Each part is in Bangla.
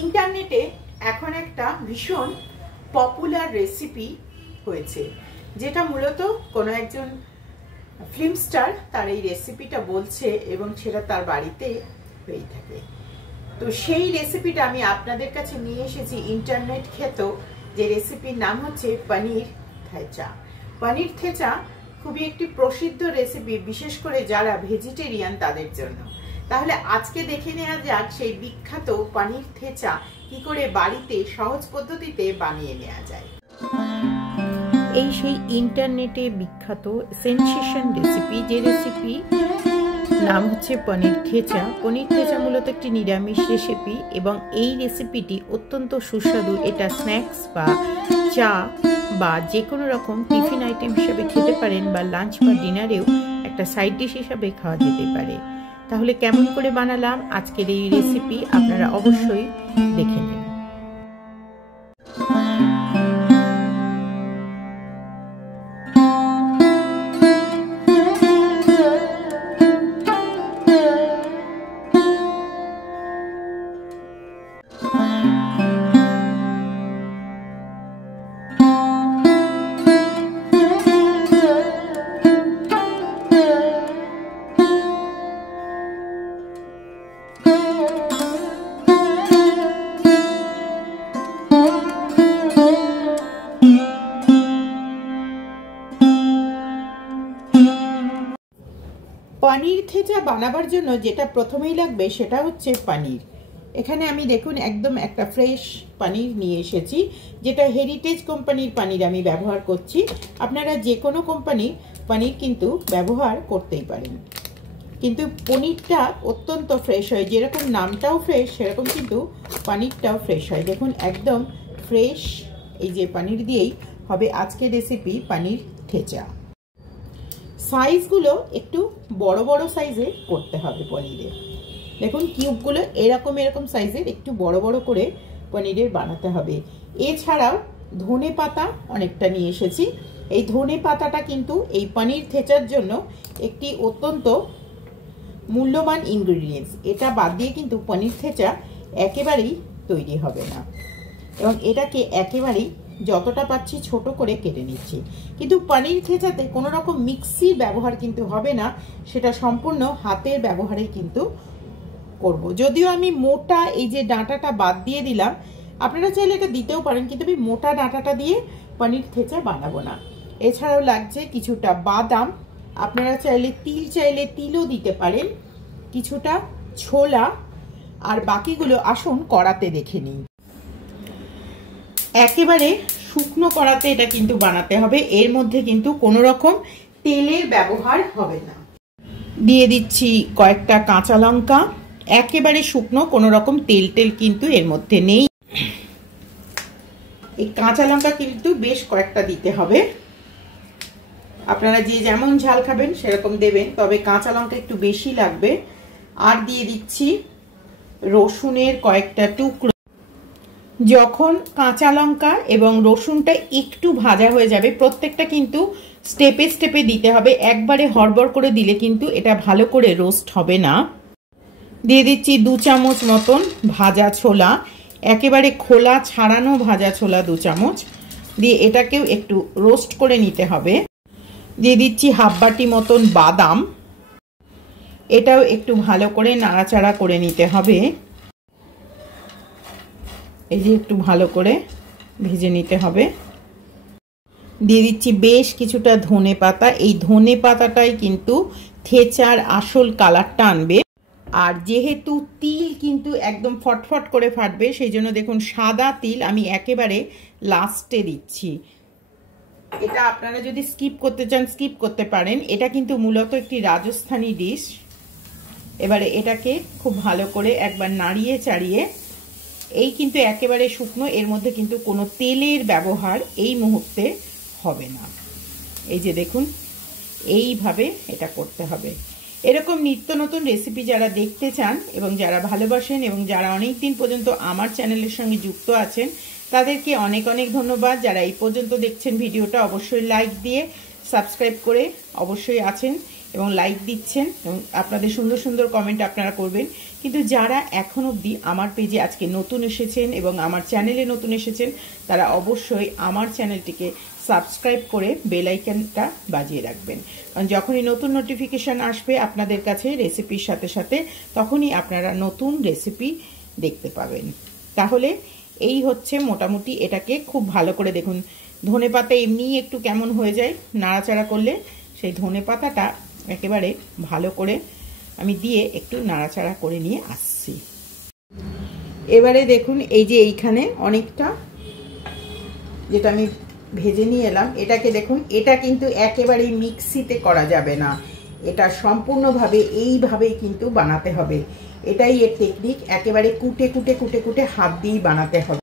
ইন্টারনেটে এখন একটা ভীষণ পপুলার রেসিপি হয়েছে, যেটা মূলত কোনো একজন ফিল্ম স্টার তার এই রেসিপিটা বলছে এবং সেটা তার বাড়িতে হয়েই থাকে। তো সেই রেসিপিটা আমি আপনাদের কাছে নিয়ে এসেছি। ইন্টারনেট খ্যাত যে রেসিপির নাম হচ্ছে পনির থেচা। পনির থেচা খুবই একটি প্রসিদ্ধ রেসিপি, বিশেষ করে যারা ভেজিটেরিয়ান তাদের জন্য। তাহলে আজকে দেখে নেওয়া যাক সেই বিখ্যাত পনির থেচা কি করে বাড়িতে সহজ পদ্ধতিতে বানিয়ে নেওয়া যায়। এই সেই ইন্টারনেটে বিখ্যাত সেনসেশন রেসিপি, যে রেসিপি নাম হচ্ছে পনির থেচা। পনির থেচা মূলত একটি নিরামিষ রেসিপি এবং এই রেসিপিটি অত্যন্ত সুস্বাদু। এটা স্ন্যাক্স বা চা বা যে কোনো রকম টিফিন আইটেম হিসেবে খেতে পারেন, বা লাঞ্চ বা ডিনারেও একটা সাইড ডিশ হিসাবে খাওয়া যেতে পারে। তাহলে কেমন করে বানালাম আজকের এই রেসিপি আপনারা অবশ্যই দেখে নিন। পনির থেচা বানাবার জন্য যেটা প্রথমেই লাগবে সেটা হচ্ছে পনির। এখানে আমি দেখুন একদম একটা ফ্রেশ পনির নিয়ে এসেছি, যেটা হেরিটেজ কোম্পানির পনির আমি ব্যবহার করছি। আপনারা যে কোনো কোম্পানির পনির কিন্তু ব্যবহার করতেই পারেন, কিন্তু পনিরটা অত্যন্ত ফ্রেশ হয়। যেরকম নামটাও ফ্রেশ, সেরকম কিন্তু পনিরটাও ফ্রেশ হয়। দেখুন একদম ফ্রেশ এই যে পনির দিয়েই হবে আজকের রেসিপি পনির থেচা। সাইজগুলো একটু বড় বড় সাইজে করতে হবে পনিরে। দেখুন কিউবগুলো এরকম সাইজের একটু বড় বড় করে পনিরের বানাতে হবে। এছাড়াও ধনে পাতা অনেকটা নিয়ে এসেছি। এই ধনে পাতাটা কিন্তু এই পনির থেচার জন্য একটি অত্যন্ত মূল্যবান ইনগ্রেডিয়েন্টস। এটা বাদ দিয়ে কিন্তু পনির থেচা একেবারেই তৈরি হবে না। এবং এটাকে একেবারেই যতটা পাচ্ছি ছোট করে কেটে নিচ্ছি। কিন্তু পনির থেচাতে কোনো রকম মিক্সির ব্যবহার কিন্তু হবে না, সেটা সম্পূর্ণ হাতের ব্যবহারেই কিন্তু করব। যদিও আমি মোটা এই যে ডাঁটাটা বাদ দিয়ে দিলাম, আপনারা চাইলে এটা দিতেও পারেন, কিন্তু আমি মোটা ডাঁটাটা দিয়ে পনির থেচা বানাবো না। এছাড়াও লাগছে কিছুটা বাদাম, আপনারা চাইলে তিলও দিতে পারেন, কিছুটা ছোলা, আর বাকিগুলো আসুন কড়াতে দেখে নিই। একেবারে শুকনো কড়াতে এটা কিন্তু বানাতে হবে, এর মধ্যে কিন্তু কোনো রকম তেলের ব্যবহার হবে না। দিয়ে দিচ্ছি কয়েকটা কাঁচা লঙ্কা, একেবারে শুকনো, কোনো রকম তেল কিন্তু এর মধ্যে নেই। এই কাঁচা লঙ্কা কিন্তু বেশ কয়েকটা দিতে হবে, আপনারা যে যেমন ঝাল খাবেন সেরকম দেবেন, তবে কাঁচা লঙ্কা একটু বেশি লাগবে। আর দিয়ে দিচ্ছি রসুনের কয়েকটা টুকরো। যখন কাঁচা লঙ্কা এবং রসুনটা একটু ভাজা হয়ে যাবে, প্রত্যেকটা কিন্তু স্টেপে স্টেপে দিতে হবে, একবারে হড়বড় করে দিলে কিন্তু এটা ভালো করে রোস্ট হবে না। দিয়ে দিচ্ছি 2 চামচ মতন ভাজা ছোলা, একেবারে খোলা ছাড়ানো ভাজা ছোলা 2 চামচ দিয়ে এটাকেও একটু রোস্ট করে নিতে হবে। দিয়ে দিচ্ছি হাফ বাটি মতন বাদাম, এটাও একটু ভালো করে নাড়াচাড়া করে নিতে হবে। এই যে একটু ভালো করে ভেজে নিতে হবে। দিয়ে দিচ্ছি বেশ কিছুটা ধনে পাতা, এই ধনে পাতাটাই কিন্তু থেচার আসল কালারটা আনবে। আর যেহেতু তিল কিন্তু একদম ফটফট করে ফাটবে, সেই জন্য দেখুন সাদা তিল আমি একেবারে লাস্টে দিচ্ছি। এটা আপনারা যদি স্কিপ করতে চান স্কিপ করতে পারেন, এটা কিন্তু মূলত একটি রাজস্থানী ডিশ। এবারে এটাকে খুব ভালো করে একবার নাড়িয়ে চাড়িয়ে, এই কিন্তু একেবারে শুকনো, এর মধ্যে কিন্তু কোনো তেলের ব্যবহার এই মুহূর্তে হবে না। এই যে দেখুন এইভাবে এটা করতে হবে। এরকম নিত্য নতুন রেসিপি যারা দেখতে চান এবং যারা ভালোবাসেন এবং যারা অনেক দিন পর্যন্ত আমার চ্যানেলের সঙ্গে যুক্ত আছেন, তাদেরকে অনেক অনেক ধন্যবাদ। যারা এই পর্যন্ত দেখছেন ভিডিওটা, অবশ্যই লাইক দিয়ে সাবস্ক্রাইব করে অবশ্যই আছেন এবং লাইক দিচ্ছেন এবং আপনাদের সুন্দর সুন্দর কমেন্ট আপনারা করবেন। কিন্তু যারা এখন অবধি আমার পেজে আজকে নতুন এসেছেন এবং আমার চ্যানেলে নতুন এসেছেন তারা অবশ্যই আমার চ্যানেলটিকে সাবস্ক্রাইব করে বেল আইকনটা বাজিয়ে রাখবেন, কারণ যখনই নতুন নোটিফিকেশান আসবে আপনাদের কাছে রেসিপির সাথে সাথে তখনই আপনারা নতুন রেসিপি দেখতে পাবেন। তাহলে এই হচ্ছে মোটামুটি, এটাকে খুব ভালো করে দেখুন। ধনেপাতা এমনি একটু কেমন হয়ে যায় নাড়াচাড়া করলে, সেই ধনেপাতাটা একেবারে ভালো করে আমি দিয়ে একটু নাড়াচাড়া করে নিয়ে আসছি। এবারে দেখুন এই যে এইখানে অনেকটা যেটা আমি ভেজে নিয়ে এলাম, এটাকে দেখুন, এটা কিন্তু একেবারেই মিক্সিতে করা যাবে না, এটা সম্পূর্ণভাবে এইভাবেই কিন্তু বানাতে হবে। এটাই এর টেকনিক, একেবারে কুটে কুটে কুটে কুটে হাত দিয়েই বানাতে হবে।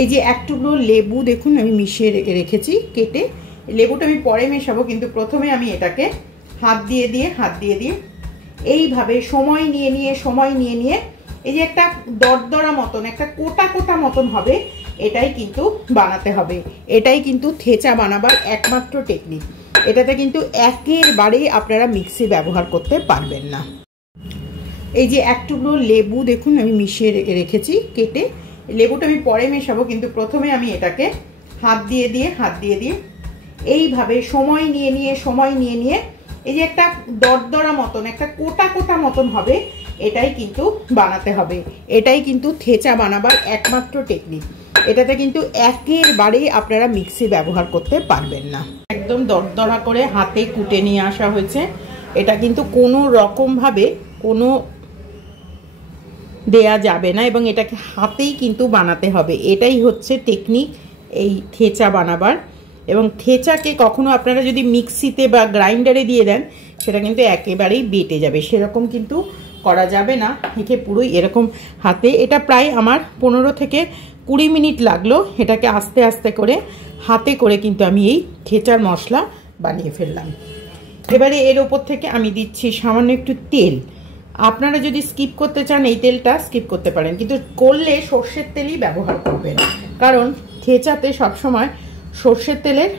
এই যে এক টুকরো লেবু দেখুন আমি মিশিয়ে রেখেছি কেটে, লেবুটা আমি পরে মেশাবো, কিন্তু প্রথমে আমি এটাকে হাত দিয়ে দিয়ে এইভাবে সময় নিয়ে নিয়ে এই যে একটা দরদরা মতন, একটা কোটা কোটা মতন হবে, এটাই কিন্তু বানাতে হবে। এটাই কিন্তু থেচা বানাবার একমাত্র টেকনিক। এটাতে কিন্তু একেবারেই আপনারা মিক্সি ব্যবহার করতে পারবেন না। এই যে এক টুকরো লেবু দেখুন আমি মিশিয়ে রেখেছি কেটে, লেবুটা আমি পরে মেশাবো, কিন্তু প্রথমে আমি এটাকে হাত দিয়ে দিয়ে এইভাবে সময় নিয়ে নিয়ে এই যে একটা দরদরা মতন, একটা কোটা কোটা মতন হবে, এটাই কিন্তু বানাতে হবে। এটাই কিন্তু থেচা বানাবার একমাত্র টেকনিক। এটাতে কিন্তু একেবারেই আপনারা মিক্সি ব্যবহার করতে পারবেন না। একদম দরদরা করে হাতে কুটে নিয়ে আসা হয়েছে। এটা কিন্তু কোনো রকমভাবে কোনো দেয়া যাবে না এবং এটাকে হাতেই কিন্তু বানাতে হবে। এটাই হচ্ছে টেকনিক এই থেচা বানাবার। এবং থেচাকে কখনো আপনারা যদি মিক্সিতে বা গ্রাইন্ডারে দিয়ে দেন সেটা কিন্তু একেবারেই বেটে যাবে, সেরকম কিন্তু করা যাবে না। একে পুরোই এরকম হাতে, এটা প্রায় আমার 15 থেকে 20 মিনিট লাগলো এটাকে আস্তে আস্তে করে হাতে করে কিন্তু আমি এই থেচার মশলা বানিয়ে ফেললাম। এবারে এর ওপর থেকে আমি দিচ্ছি সামান্য একটু তেল। আপনারা যদি স্কিপ করতে চান এই তেলটা স্কিপ করতে পারেন, কিন্তু করলে সর্ষের তেলই ব্যবহার করবেন, কারণ থেচাতে সবসময় সর্ষের তেলের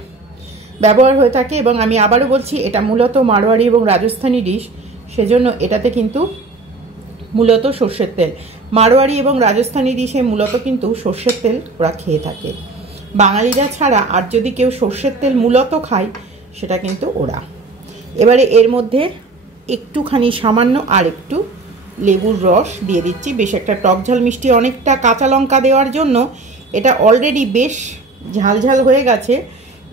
ব্যবহার হয়ে থাকে। এবং আমি আবারও বলছি এটা মূলত মারোয়াড়ি এবং রাজস্থানি ডিশ, সেজন্য এটাতে কিন্তু মূলত সর্ষের তেল। মারোয়াড়ি এবং রাজস্থানি ডিশে মূলত কিন্তু সর্ষের তেল ওরা খেয়ে থাকে। বাঙালিরা ছাড়া আর যদি কেউ সর্ষের তেল মূলত খায় সেটা কিন্তু ওরা। এবারে এর মধ্যে একটুখানি সামান্য আর একটু লেবুর রস দিয়ে দিচ্ছি, বেশ একটা টক ঝাল মিষ্টি। অনেকটা কাঁচা লঙ্কা দেওয়ার জন্য এটা অলরেডি বেশ ঝাল ঝাল হয়ে গেছে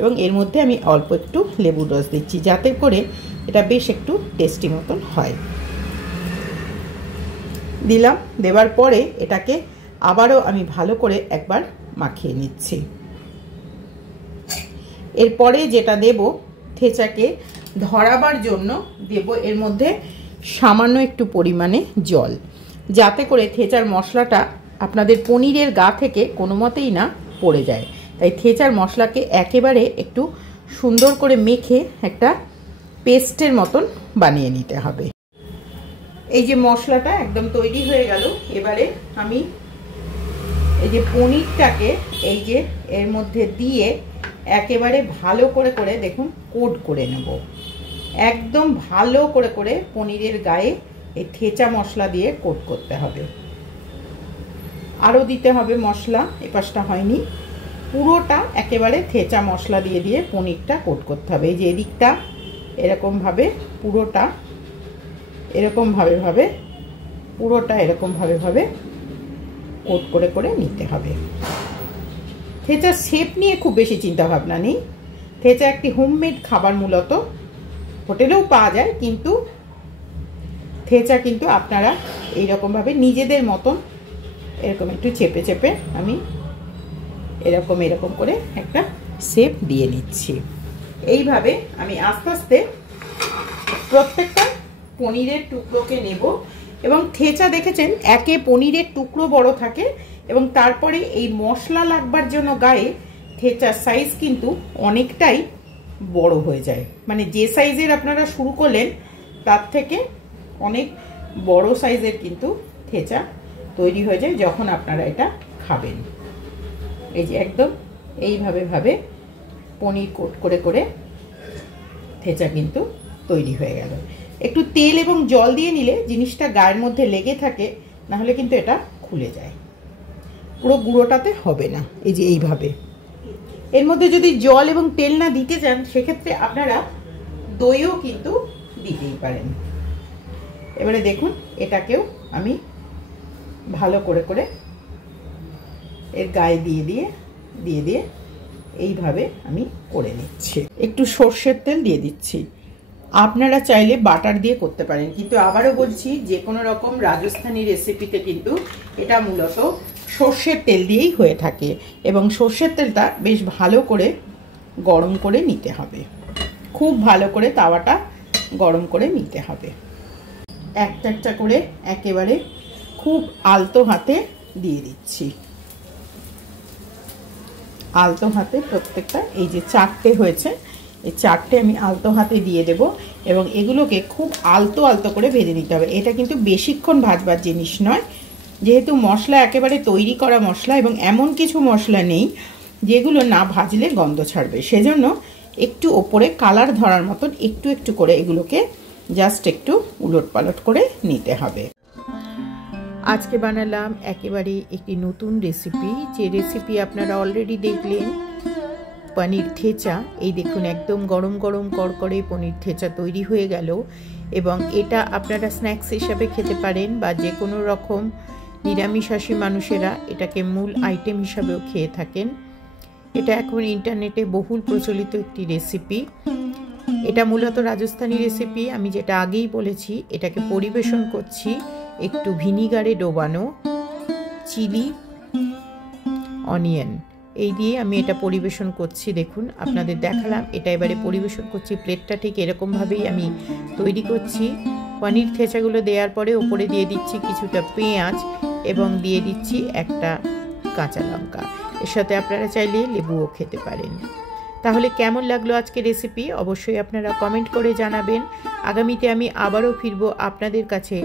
এবং এর মধ্যে আমি অল্প একটু লেবুর রস দিচ্ছি যাতে করে এটা বেশ একটু টেস্টি মতন হয়। দিলাম, দেওয়ার পরে এটাকে আবারও আমি ভালো করে একবার মাখিয়ে নিচ্ছি। এরপরে যেটা দেব, থেচাকে ধরাবার জন্য দেব এর মধ্যে সামান্য একটু পরিমাণে জল, যাতে করে থেচার মশলাটা আপনাদের পনিরের গা থেকে কোনো মতেই না পড়ে যায়। তাই থেচার মশলাকে একেবারে একটু সুন্দর করে মেখে একটা পেস্টের মতন বানিয়ে নিতে হবে। এই যে মশলাটা একদম তৈরি হয়ে গেল। এবারে আমি এই যে পনিরটাকে এই যে এর মধ্যে দিয়ে একেবারে ভালো করে করে দেখুন কোট করে নেব। একদম ভালো করে করে পনিরের গায়ে এই থেচা মশলা দিয়ে কোট করতে হবে। আরও দিতে হবে মশলা, এপাশটা হয়নি, পুরোটা একেবারে থেচা মশলা দিয়ে দিয়ে পনিরটা কোট করতে হবে। এই যে এদিকটা এরকমভাবে পুরোটা এরকমভাবে পুরোটা এরকমভাবে কোট করে করে নিতে হবে। থেচার শেপ নিয়ে খুব বেশি চিন্তা ভাবনা নেই। থেচা একটি হোমমেড খাবার, মূলত হোটেলেও পাওয়া যায়, কিন্তু থেচা কিন্তু আপনারা এইরকমভাবে নিজেদের মতন এরকম একটু চেপে চেপে আমি এরকম করে একটা শেপ দিয়ে নিচ্ছি। এইভাবে আমি আস্তে আস্তে প্রত্যেকটা পনিরের টুকরোকে নেব। এবং থেচা দেখেছেন একে পনিরের টুকরো বড় থাকে এবং তারপরে এই মশলা লাগবার জন্য গায়ে থেচার সাইজ কিন্তু অনেকটাই বড় হয়ে যায়। মানে যে সাইজের আপনারা শুরু করলেন তার থেকে অনেক বড় সাইজের কিন্তু থেচা তৈরি হয়ে যায় যখন আপনারা এটা খাবেন। এই যে একদম এইভাবে পনির কোট করে করে থেচা কিন্তু তৈরি হয়ে গেল। একটু তেল এবং জল দিয়ে নিলে জিনিসটা গায়ের মধ্যে লেগে থাকে, নাহলে কিন্তু এটা খুলে যায়। পুরো গুঁড়োটাতে হবে না। এই যে এইভাবে। এর মধ্যে যদি জল এবং তেল না দিতে চান সেক্ষেত্রে আপনারা দইও কিন্তু দিতেই পারেন। এবারে দেখুন এটাকেও আমি ভালো করে করে এর গায়ে দিয়ে দিয়ে এইভাবে আমি করে নিচ্ছি। একটু সর্ষের তেল দিয়ে দিচ্ছি। আপনারা চাইলে বাটার দিয়ে করতে পারেন, কিন্তু আবারও বলছি যে কোনো রকম রাজস্থানি রেসিপিতে কিন্তু এটা মূলত সর্ষের তেল দিয়েই হয়ে থাকে, এবং সর্ষের তেলটা বেশ ভালো করে গরম করে নিতে হবে। খুব ভালো করে তাওয়াটা গরম করে নিতে হবে। একটা একটা করে একেবারে খুব আলতো হাতে দিয়ে দিচ্ছি। আলতো হাতে প্রত্যেকটা, এই যে 4টে হয়েছে, এই 4টে আমি আলতো হাতে দিয়ে দেব, এবং এগুলোকে খুব আলতো আলতো করে ভেজে নিতে হবে। এটা কিন্তু বেশিক্ষণ ভাজবার জিনিস নয়, যেহেতু মশলা একেবারে তৈরি করা মশলা, এবং এমন কিছু মশলা নেই যেগুলো না ভাজলে গন্ধ ছাড়বে। সেজন্য একটু ওপরে কালার ধরার মতন একটু একটু করে এগুলোকে জাস্ট একটু উলট পালট করে নিতে হবে। আজকে বানালাম একেবারে একটি নতুন রেসিপি, যে রেসিপি আপনারা অলরেডি দেখলেন, পনির থেচা। এই দেখুন একদম গরম গরম করকরে পনির থেচা তৈরি হয়ে গেল, এবং এটা আপনারা স্ন্যাক্স হিসাবে খেতে পারেন, বা যে কোনো রকম নিরামিষাশী মানুষেরা এটাকে মূল আইটেম হিসাবেও খেয়ে থাকেন। এটা এখন ইন্টারনেটে বহুল প্রচলিত একটি রেসিপি। এটা মূলত রাজস্থানি রেসিপি। আমি যেটা আগেই বলেছি, এটাকে পরিবেশন করছি একটু ভিনিগারে ডোবানো চিলি অনিয়ন, এই দিয়ে আমি এটা পরিবেশন করছি। দেখুন আপনাদের দেখালাম, এটা এবারে পরিবেশন করছি। প্লেটটা ঠিক এরকমভাবেই আমি তৈরি করছি। পনির থেচাগুলো দেওয়ার পরে ওপরে দিয়ে দিচ্ছি কিছুটা পেঁয়াজ, এবং দিয়ে দিচ্ছি একটা কাঁচা লঙ্কা। এর সাথে আপনারা চাইলে লেবুও খেতে পারেন। তাহলে কেমন লাগলো আজকে রেসিপি অবশ্যই আপনারা কমেন্ট করে জানাবেন। আগামীতে আমি আবারও ফিরবো আপনাদের কাছে